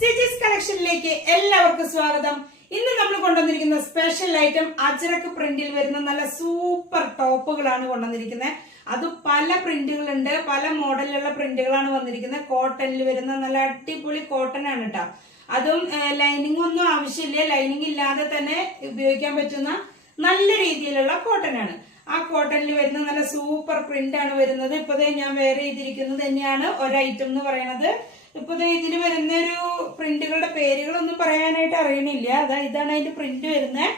സിജിസ് കളക്ഷനിലേക്ക് എല്ലാവർക്കും സ്വാഗതം. ഇന്ന് നമ്മൾ കൊണ്ടുവന്നിരിക്കുന്ന സ്പെഷ്യൽ ഐറ്റം അജരക്ക് പ്രിന്റിൽ വരുന്ന നല്ല സൂപ്പർ ടോപ്പുകളാണ് കൊണ്ടുവന്നിരിക്കുന്നത്. അത് പല പ്രിന്റുകളുണ്ട് പല മോഡലിലുള്ള പ്രിന്റുകളാണ് വന്നിരിക്കുന്നത്. കോട്ടണിൽ വരുന്ന നല്ല അടിപൊളി കോട്ടൺ ആണ് കേട്ടോ അതും ലൈനിങ് ഒന്നും ആവശ്യമില്ല. ലൈനിങ് ഇല്ലാതെ തന്നെ ഉപയോഗിക്കാൻ പറ്റുന്ന നല്ല രീതിയിലുള്ള കോട്ടൺ ആണ്. ആ കോട്ടണിൽ വരുന്ന നല്ല സൂപ്പർ പ്രിന്റ് ആണ് വരുന്നത്. ഇപ്പോഴേ ഞാൻ വേറെ ചെയ്തിരിക്കുന്നത് തന്നെയാണ് ഒരു ഐറ്റം എന്ന് പറയുന്നത് ഇപ്പോഴേ ഇതിൽ വരുന്ന ഒരു പ്രിന്റുകളുടെ പേരുകളൊന്നും പറയാനായിട്ട് അറിയണില്ല. അതാ ഇതാണ് അതിന്റെ പ്രിന്റ് വരുന്നത്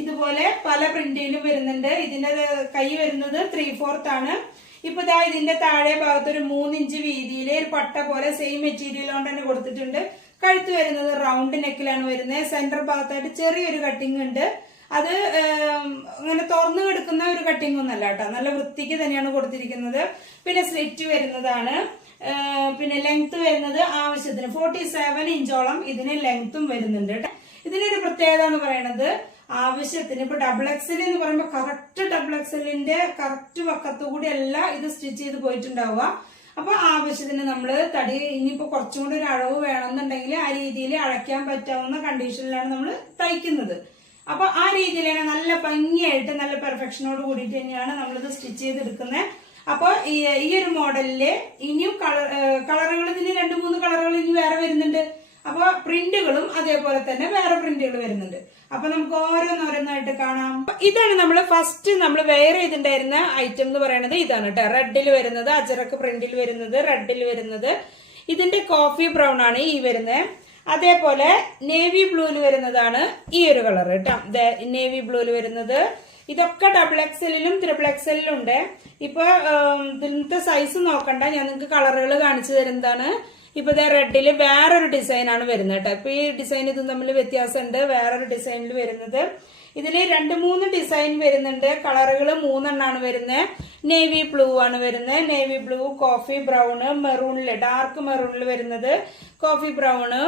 ഇതുപോലെ പല പ്രിന്റിലും വരുന്നുണ്ട്. ഇതിന്റെ കൈ വരുന്നത് ത്രീ ഫോർത്ത് ആണ്. ഇപ്പൊ ഇതാ ഇതിന്റെ താഴെ ഭാഗത്ത് ഒരു മൂന്നിഞ്ച് വീതിയിലെ ഒരു പട്ട പോലെ സെയിം മെറ്റീരിയൽ കൊണ്ട് തന്നെ കൊടുത്തിട്ടുണ്ട്. കഴുത്ത് വരുന്നത് റൗണ്ട് നെക്കിലാണ് വരുന്നത് സെന്റർ ഭാഗത്തായിട്ട് ചെറിയൊരു കട്ടിങ് ഉണ്ട്. അത് ഇങ്ങനെ തുറന്നു കിടക്കുന്ന ഒരു കട്ടിംഗ് ഒന്നല്ല കേട്ടോ. നല്ല വൃത്തിക്ക് തന്നെയാണ് കൊടുത്തിരിക്കുന്നത്. പിന്നെ സ്ലിറ്റ് വരുന്നതാണ്. പിന്നെ ലെങ്ത് വരുന്നത് ആവശ്യത്തിന്. ഫോർട്ടി സെവൻ ഇഞ്ചോളം ഇതിന് ലെങ്ത്തും വരുന്നുണ്ട് കേട്ടോ. ഇതിനൊരു പ്രത്യേകത എന്ന് പറയുന്നത് ആവശ്യത്തിന് ഇപ്പൊ ഡബിൾ എക്സൽ എന്ന് പറയുമ്പോൾ കറക്റ്റ് ഡബിൾ എക്സലിന്റെ കറക്റ്റ് വക്കത്തു കൂടി അല്ല ഇത് സ്റ്റിച്ച് ചെയ്ത് പോയിട്ടുണ്ടാവുക. അപ്പൊ ആവശ്യത്തിന് നമ്മൾ തടി ഇനിയിപ്പോ കുറച്ചും കൂടി ഒരു അളവ് വേണമെന്നുണ്ടെങ്കിൽ ആ രീതിയിൽ അഴയ്ക്കാൻ പറ്റാവുന്ന കണ്ടീഷനിലാണ് നമ്മൾ തയ്ക്കുന്നത്. അപ്പൊ ആ രീതിയിൽ തന്നെ നല്ല ഭംഗിയായിട്ട് നല്ല പെർഫെക്ഷനോട് കൂടിയിട്ട് തന്നെയാണ് നമ്മളിത് സ്റ്റിച്ച് ചെയ്തെടുക്കുന്നത്. അപ്പൊ ഈ ഒരു മോഡലിൽ ഇനിയും കളർ കളറുകൾ ഇതിന് രണ്ട് മൂന്ന് കളറുകൾ ഇനി വേറെ വരുന്നുണ്ട്. അപ്പൊ പ്രിന്റുകളും അതേപോലെ തന്നെ വേറെ പ്രിന്റുകൾ വരുന്നുണ്ട്. അപ്പൊ നമുക്ക് ഓരോന്നോരോന്നായിട്ട് കാണാം. ഇതാണ് നമ്മൾ ഫസ്റ്റ് നമ്മൾ വെയർ ചെയ്തിട്ടുണ്ടായിരുന്ന ഐറ്റം എന്ന് പറയുന്നത് ഇതാണ് കേട്ടോ റെഡിൽ വരുന്നത് അജറക്ക് പ്രിന്റിൽ വരുന്നത് റെഡിൽ വരുന്നത്. ഇതിന്റെ കോഫി ബ്രൗൺ ആണ് ഈ വരുന്നത്. അതേപോലെ നേവി ബ്ലൂവിൽ വരുന്നതാണ് ഈ ഒരു കളർ കേട്ടോ നേവി ബ്ലൂവിൽ വരുന്നത്. ഇതൊക്കെ ഡബിൾ എക്സലിലും ത്രിബിൾ എക്സലിലും ഉണ്ട്. ഇപ്പൊ ഉം, ഇതിനത്തെ സൈസ് നോക്കണ്ട. ഞാൻ നിങ്ങൾക്ക് കളറുകൾ കാണിച്ചു തരുന്നതാണ്. ഇപ്പൊ ഇതേ റെഡിൽ വേറൊരു ഡിസൈൻ ആണ് വരുന്നത് കേട്ടോ. ഇപ്പൊ ഈ ഡിസൈൻ ഇതും തമ്മിൽ വ്യത്യാസമുണ്ട്. വേറൊരു ഡിസൈനിൽ വരുന്നത്. ഇതിൽ രണ്ട് മൂന്ന് ഡിസൈൻ വരുന്നുണ്ട്. കളറുകൾ മൂന്നെണ്ണാണ് വരുന്നത്. നേവി ബ്ലൂ ആണ് വരുന്നത്. നേവി ബ്ലൂ കോഫി ബ്രൗണ് മെറൂണിൽ ഡാർക്ക് മെറൂണിൽ വരുന്നത്. കോഫി ബ്രൗണ്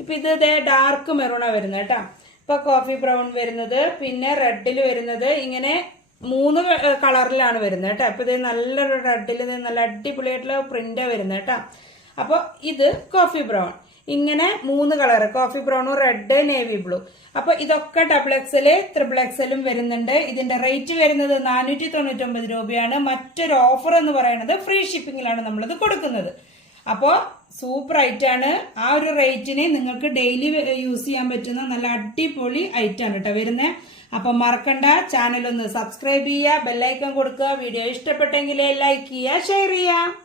ഇപ്പൊ ഇത് ഇതേ ഡാർക്ക് മെറൂണാണ് വരുന്നത് കേട്ടോ. ഇപ്പൊ കോഫി ബ്രൗൺ വരുന്നത്. പിന്നെ റെഡിൽ വരുന്നത്. ഇങ്ങനെ മൂന്ന് കളറിലാണ് വരുന്നത് കേട്ടോ. അപ്പൊ ഇത് നല്ലൊരു റെഡിൽ നല്ല അടിപൊളിയായിട്ടുള്ള പ്രിന്റാ വരുന്നത് കേട്ടോ. അപ്പൊ ഇത് കോഫി ബ്രൗൺ ഇങ്ങനെ മൂന്ന് കളർ കോഫി ബ്രൗണും റെഡ് നേവി ബ്ലൂ അപ്പൊ ഇതൊക്കെ ഡബിൾ എക്സൽ ത്രിബിൾ എക്സലും വരുന്നുണ്ട്. ഇതിന്റെ റേറ്റ് വരുന്നത് നാനൂറ്റി തൊണ്ണൂറ്റി ഒമ്പത് രൂപയാണ്. മറ്റൊരു ഓഫർ എന്ന് പറയുന്നത് ഫ്രീ ഷിപ്പിംഗിലാണ് നമ്മളിത് കൊടുക്കുന്നത്. അപ്പോ സൂപ്പർ ആണ്. ആ ഒരു റേറ്റിന് നിങ്ങൾക്ക് ഡെയിലി യൂസ് ചെയ്യാൻ പറ്റുന്ന നല്ല അടിപൊളി ഐറ്റാണ് കേട്ടോ വരുന്നത് അപ്പം മറക്കണ്ട. ചാനൽ ഒന്ന് സബ്സ്ക്രൈബ് ചെയ്യുക ബെല്ലൈക്കൺ കൊടുക്കുക. വീഡിയോ ഇഷ്ടപ്പെട്ടെങ്കിൽ ലൈക്ക് ചെയ്യുക ഷെയർ ചെയ്യുക.